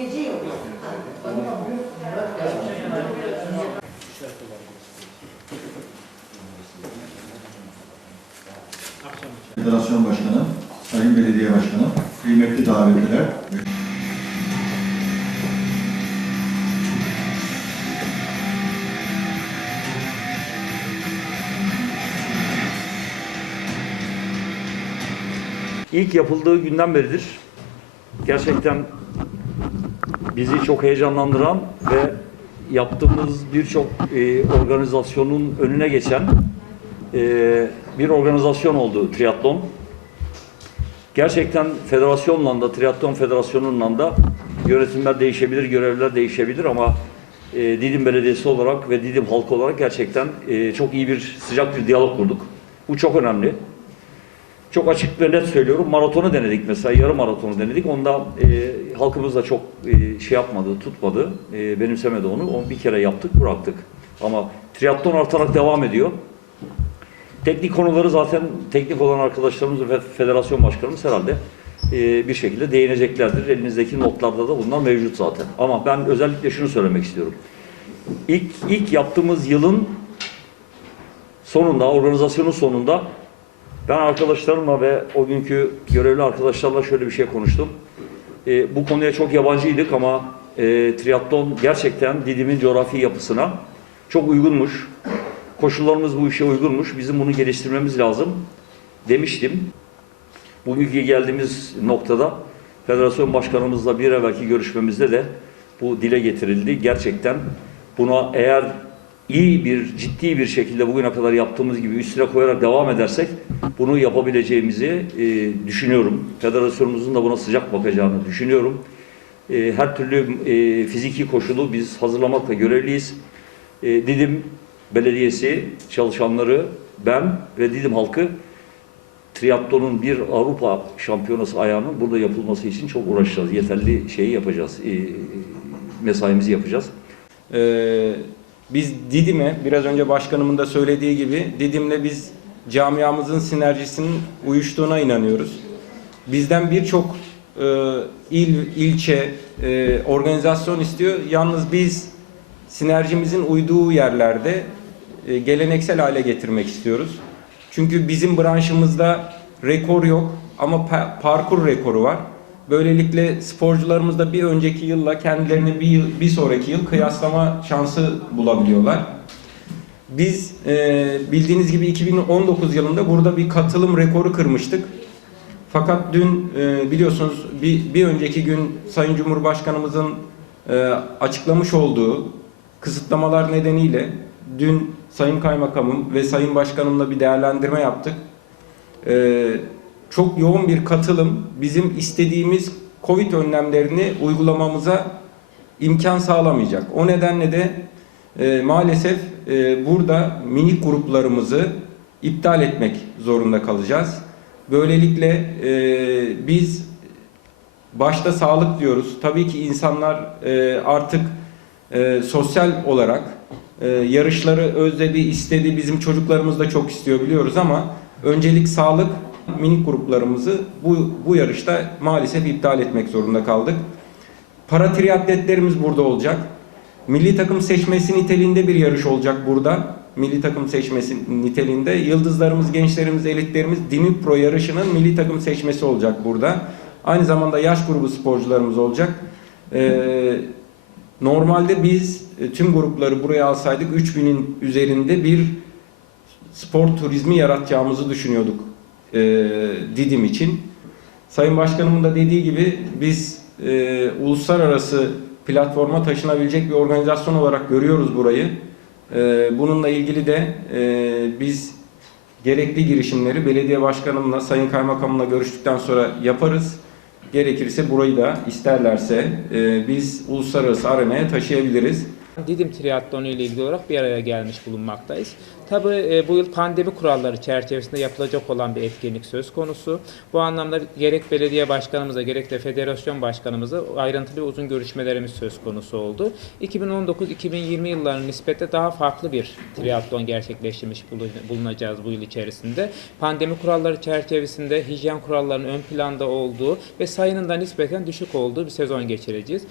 Gece yok. Federasyon Başkanı, Sayın Belediye Başkanı, kıymetli davetliler ve İlk yapıldığı günden beridir gerçekten bizi çok heyecanlandıran ve yaptığımız birçok e, organizasyonun önüne geçen e, bir organizasyon oldu triatlon. Gerçekten federasyonla da, triatlon federasyonunla da yönetimler değişebilir, görevler değişebilir ama e, Didim Belediyesi olarak ve Didim halkı olarak gerçekten e, çok iyi bir, sıcak bir diyalog kurduk. Bu çok önemli. Çok açık ve net söylüyorum. Maratonu denedik mesela. Yarım maratonu denedik. Onda e, halkımız da çok e, şey yapmadı, tutmadı. E, benimsemedi onu. Onu bir kere yaptık, bıraktık. Ama triatlon artarak devam ediyor. Teknik konuları zaten teknik olan arkadaşlarımız ve federasyon başkanımız herhalde e, bir şekilde değineceklerdir. Elinizdeki notlarda da bunlar mevcut zaten. Ama ben özellikle şunu söylemek istiyorum. İlk, ilk yaptığımız yılın sonunda, organizasyonun sonunda ben arkadaşlarımla ve o günkü görevli arkadaşlarla şöyle bir şey konuştum. E, bu konuya çok yabancıydık ama e, triatlon gerçekten Didim'in coğrafi yapısına çok uygunmuş. Koşullarımız bu işe uygunmuş. Bizim bunu geliştirmemiz lazım demiştim. Bugünkü geldiğimiz noktada federasyon başkanımızla bir evvelki görüşmemizde de bu dile getirildi. Gerçekten buna eğer iyi bir, ciddi bir şekilde bugüne kadar yaptığımız gibi üstüne koyarak devam edersek bunu yapabileceğimizi e, düşünüyorum. Federasyonumuzun da buna sıcak bakacağını düşünüyorum. E, her türlü e, fiziki koşulu biz hazırlamakla görevliyiz. E, Didim Belediyesi çalışanları, ben ve Didim halkı triatlonun bir Avrupa şampiyonası ayağının burada yapılması için çok uğraşacağız. Yeterli şeyi yapacağız. E, mesaimizi yapacağız. Ee, biz Didim'e biraz önce başkanımın da söylediği gibi Didim'le biz camiamızın sinerjisinin uyuştuğuna inanıyoruz. Bizden birçok e, il, ilçe, e, organizasyon istiyor. Yalnız biz sinerjimizin uyduğu yerlerde e, geleneksel hale getirmek istiyoruz. Çünkü bizim branşımızda rekor yok ama pa- parkur rekoru var. Böylelikle sporcularımız da bir önceki yılla kendilerini bir, yıl, bir sonraki yıl kıyaslama şansı bulabiliyorlar. Biz e, bildiğiniz gibi 2019 yılında burada bir katılım rekoru kırmıştık. Fakat dün e, biliyorsunuz bir, bir önceki gün Sayın Cumhurbaşkanımızın e, açıklamış olduğu kısıtlamalar nedeniyle dün Sayın Kaymakamım ve Sayın Başkanımla bir değerlendirme yaptık. E, çok yoğun bir katılım bizim istediğimiz Covid önlemlerini uygulamamıza imkan sağlamayacak. O nedenle de e, maalesef e, burada minik gruplarımızı iptal etmek zorunda kalacağız. Böylelikle e, biz başta sağlık diyoruz. Tabii ki insanlar e, artık e, sosyal olarak e, yarışları özledi, istedi. Bizim çocuklarımız da çok istiyor biliyoruz ama öncelik sağlık minik gruplarımızı bu, bu yarışta maalesef iptal etmek zorunda kaldık. Para triatletlerimiz burada olacak. Milli takım seçmesi niteliğinde bir yarış olacak burada. Milli takım seçmesi niteliğinde. Yıldızlarımız, gençlerimiz, elitlerimiz Dimip Pro yarışının milli takım seçmesi olacak burada. Aynı zamanda yaş grubu sporcularımız olacak. Ee, normalde biz e, tüm grupları buraya alsaydık 3000'in üzerinde bir spor turizmi yaratacağımızı düşünüyorduk e, Didim için. Sayın Başkanımın da dediği gibi biz e, uluslararası platforma taşınabilecek bir organizasyon olarak görüyoruz burayı. E, bununla ilgili de e, biz gerekli girişimleri belediye başkanımla, sayın kaymakamımla görüştükten sonra yaparız. Gerekirse burayı da isterlerse e, biz uluslararası arenaya taşıyabiliriz. Didim Triatlonu ile ilgili olarak bir araya gelmiş bulunmaktayız. Tabii e, bu yıl pandemi kuralları çerçevesinde yapılacak olan bir etkinlik söz konusu. Bu anlamda gerek belediye başkanımıza gerek de federasyon başkanımıza ayrıntılı uzun görüşmelerimiz söz konusu oldu. 2019-2020 yıllarının nispetle daha farklı bir triatlon gerçekleştirmiş bulun- bulunacağız bu yıl içerisinde. Pandemi kuralları çerçevesinde hijyen kurallarının ön planda olduğu ve sayının da nispeten düşük olduğu bir sezon geçireceğiz.